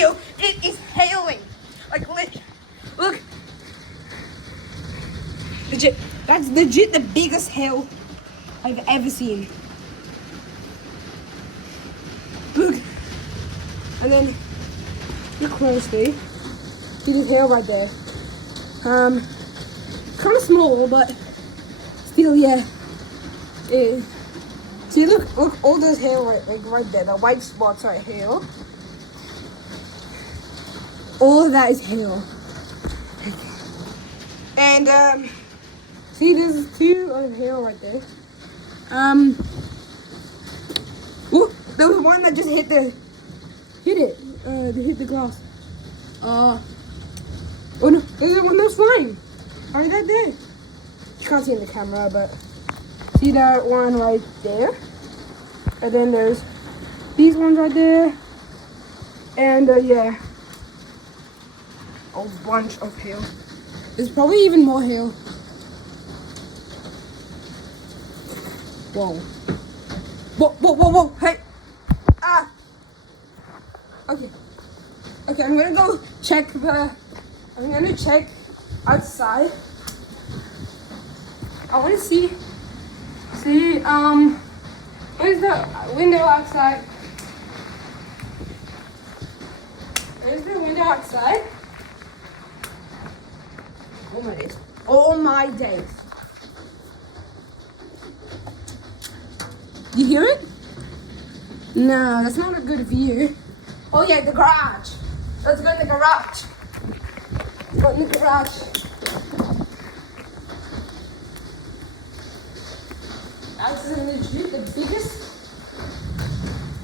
video, it is hailing. Like, look. Legit. That's legit the biggest hail I've ever seen. Look. And then, look closely. See the hail right there. Kind of small, but still, yeah. See, look, all those hail right there. The white spots are hail. All of that is hail. And see, there's two of hail right there. Ooh, there was one that just hit the glass. Oh no, there's one that's flying. Are that there? You can't see in the camera, but see that one right there. And then there's these ones right there. And yeah, a bunch of hail. There's probably even more hail. Whoa. Whoa, hey. Ah. Okay, I'm gonna go check outside. I wanna see, where's the window outside? Where's the window outside? Oh my days. Oh my days. You hear it? No, that's not a good view. Oh yeah, the garage. Let's go in the garage. Go in the garage. That's legit the biggest.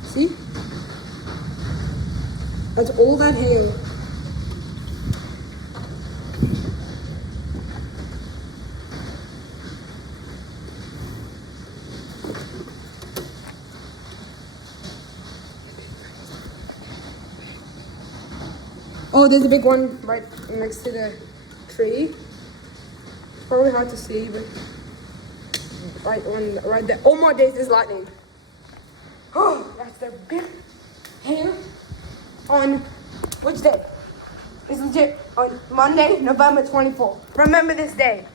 See? That's all that hail. Oh, there's a big one right next to the tree. Probably hard to see, but right there. Oh my days, there's lightning. Oh, that's the big hail on which day? It's legit on Monday, November 24th. Remember this day.